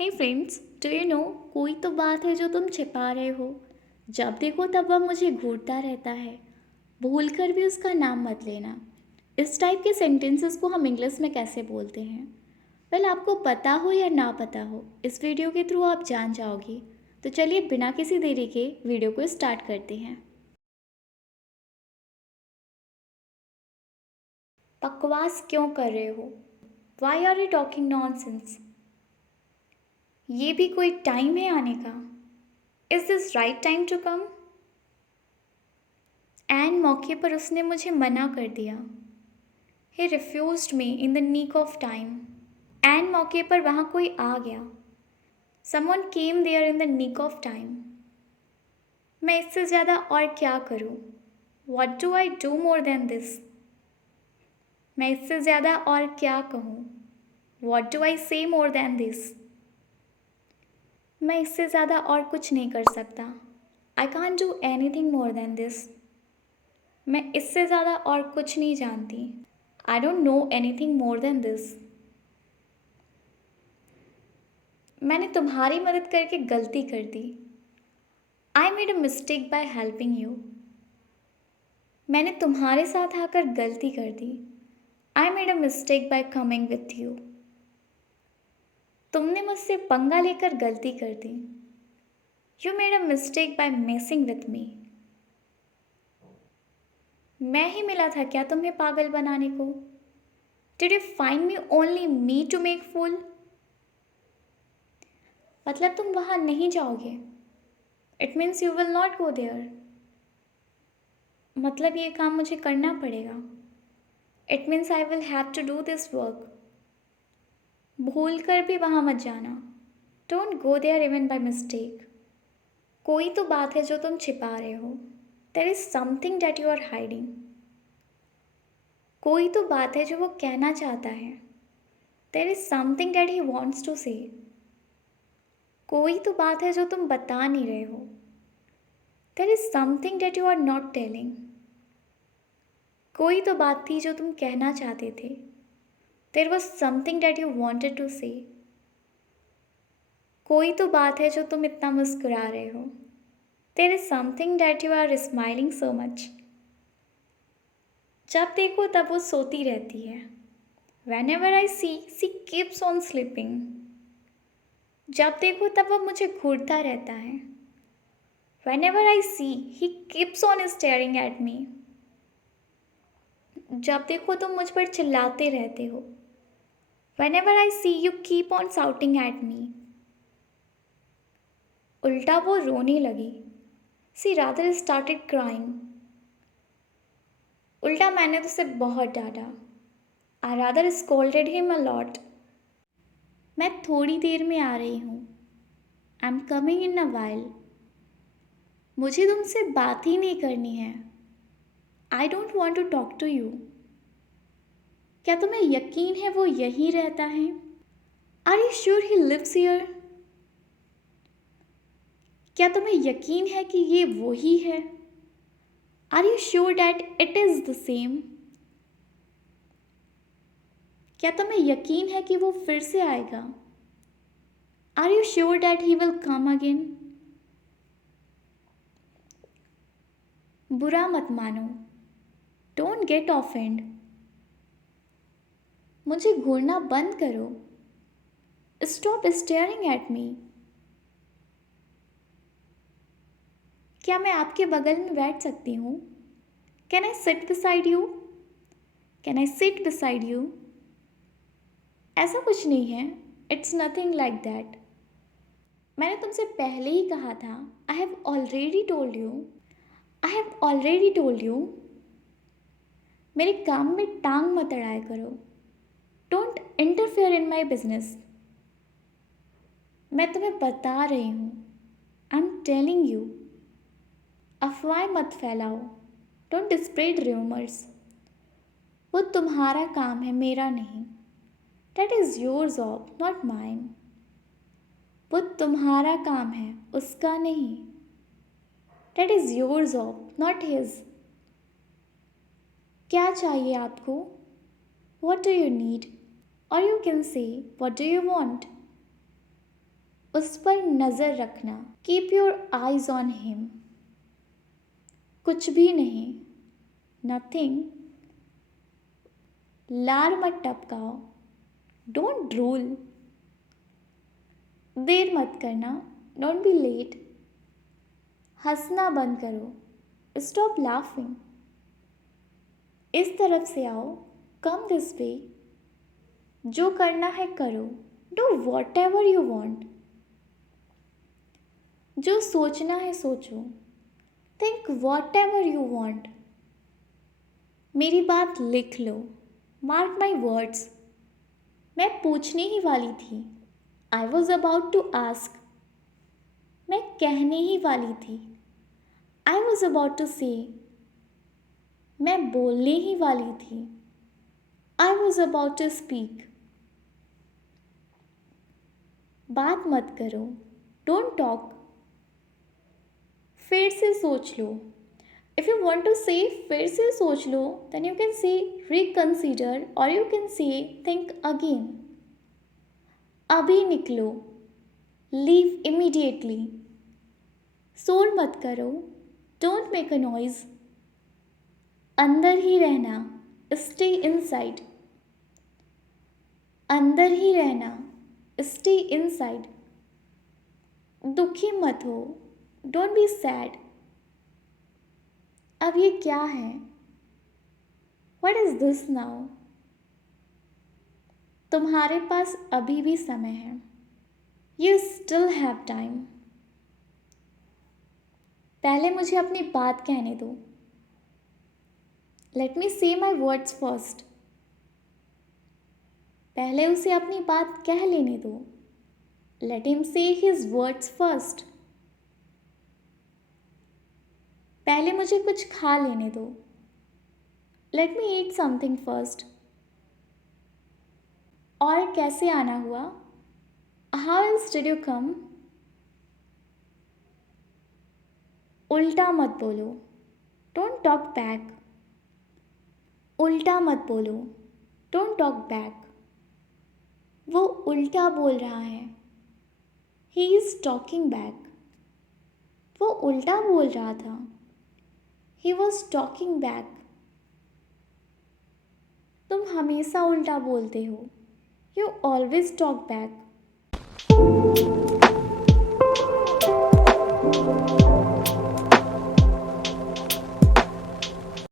Hey friends, do you know, कोई तो बात है जो तुम छिपा रहे हो। जब देखो तब वह मुझे घूरता रहता है। भूल कर भी उसका नाम मत लेना। इस टाइप के सेंटेंसेस को हम इंग्लिश में कैसे बोलते हैं? वेल, आपको पता हो या ना पता हो, इस वीडियो के थ्रू आप जान जाओगे। तो चलिए बिना किसी देरी के वीडियो को स्टार्ट करते हैं। बकवास क्यों कर रहे हो? Why are you talking nonsense? ये भी कोई टाइम है आने का? Is this right time to come? एन मौके पर उसने मुझे मना कर दिया। He refused me in the nick of time. एन मौके पर वहाँ कोई आ गया। Someone came there in the nick of time. मैं इससे ज़्यादा और क्या करूँ? What do I do more than this? मैं इससे ज़्यादा और क्या कहूँ? वॉट डू आई से मोर देन दिस? मैं इससे ज़्यादा और कुछ नहीं कर सकता। I can't do anything more than this. मैं इससे ज़्यादा और कुछ नहीं जानती। I don't know anything more than this. मैंने तुम्हारी मदद करके गलती कर दी। I made a mistake by helping you. मैंने तुम्हारे साथ आकर गलती कर दी। I made a mistake by coming with you. तुमने मुझसे पंगा लेकर गलती कर दी। You made a mistake by messing with me. मैं ही मिला था क्या तुम्हें पागल बनाने को? Did you find me only me to make fool? मतलब तुम वहां नहीं जाओगे? It means you will not go there. मतलब ये काम मुझे करना पड़ेगा। It means I will have to do this work. भूल कर भी वहाँ मत जाना। Don't go there even by mistake. कोई तो बात है जो तुम छिपा रहे हो। There is something that you are hiding. कोई तो बात है जो वो कहना चाहता है। There is something that he wants to say. कोई तो बात है जो तुम बता नहीं रहे हो। There is something that you are not telling. कोई तो बात थी जो तुम कहना चाहते थे। There was something that you wanted to say. कोई तो बात है जो तुम इतना मुस्कुरा रहे हो। There is something that you are smiling so much. जब देखो तब वो सोती रहती है। Whenever I see keeps on sleeping. जब देखो तब वो मुझे घूरता रहता है। Whenever I see he keeps on staring at me. जब देखो तुम मुझ पर चिल्लाते रहते हो। Whenever I see you keep on shouting at me. उल्टा वो रोने लगी। She rather started crying. उल्टा मैंने तो उसे बहुत डांटा। I rather scolded him a lot. मैं थोड़ी देर में आ रही हूँ। I am coming in a while. मुझे तुमसे बात ही नहीं करनी है। I don't want to talk to you. क्या तुम्हें यकीन है वो यहीं रहता है? Are you sure he lives here? क्या तुम्हें यकीन है कि ये वो ही है? Are you sure that it is the same? क्या तुम्हें यकीन है कि वो फिर से आएगा? Are you sure that he will come again? बुरा मत मानो। Don't get offend. मुझे घूरना बंद करो। Stop staring at me. क्या मैं आपके बगल में बैठ सकती हूँ? Can I sit beside you? Can I sit beside you? ऐसा कुछ नहीं है। It's nothing like that. मैंने तुमसे पहले ही कहा था। I have already told you. I have already told you. मेरे काम में टांग मत अड़ाया करो। Don't interfere in my business. मैं तुम्हें बता रही हूँ। I am telling you. अफवाहें मत फैलाओ। Don't spread rumours. वो तुम्हारा काम है, मेरा नहीं। That is your job, not mine. वो तुम्हारा काम है, उसका नहीं। That is your job, not his. क्या चाहिए आपको? What do you need? और you can say what do you want. उस पर नज़र रखना, keep your eyes on him. कुछ भी नहीं, नथिंग। लार मत टपकाओ, डोंट ड्रूल। देर मत करना, डोंट बी लेट। हंसना बंद करो, स्टॉप लाफिंग। इस तरफ से आओ, कम दिस वे। जो करना है करो, do what ever you want. जो सोचना है सोचो, think what ever you want. मेरी बात लिख लो, मार्क माई वर्ड्स। मैं पूछने ही वाली थी, I was about to ask. मैं कहने ही वाली थी, आई वॉज अबाउट टू से। मैं बोलने ही वाली थी, I was about to speak. बात मत करो, डोंट टॉक। फिर से सोच लो। If you want to say फिर से सोच लो, then you can say reconsider और you can say think again. अभी निकलो, लीव इमीडिएटली। शोर मत करो, डोंट मेक अ नॉइज। अंदर ही रहना, स्टे इनसाइड। अंदर ही रहना, स्टे इनसाइड। दुखी मत हो, डोंट बी सैड। अब ये क्या है? What is this now? तुम्हारे पास अभी भी समय है, यू स्टिल हैव टाइम। पहले मुझे अपनी बात कहने दो, लेट मी से माई वर्ड्स फर्स्ट। पहले उसे अपनी बात कह लेने दो, लेट हिम से हिज वर्ड्स फर्स्ट। पहले मुझे कुछ खा लेने दो, let me eat something first. और कैसे आना हुआ? How else did you come? उल्टा मत बोलो, डोंट टॉक बैक। उल्टा मत बोलो, डोंट टॉक बैक। वो उल्टा बोल रहा है, ही इज टॉकिंग बैक। वो उल्टा बोल रहा था, ही वॉज टॉकिंग बैक। तुम हमेशा उल्टा बोलते हो, यू ऑलवेज टॉक बैक।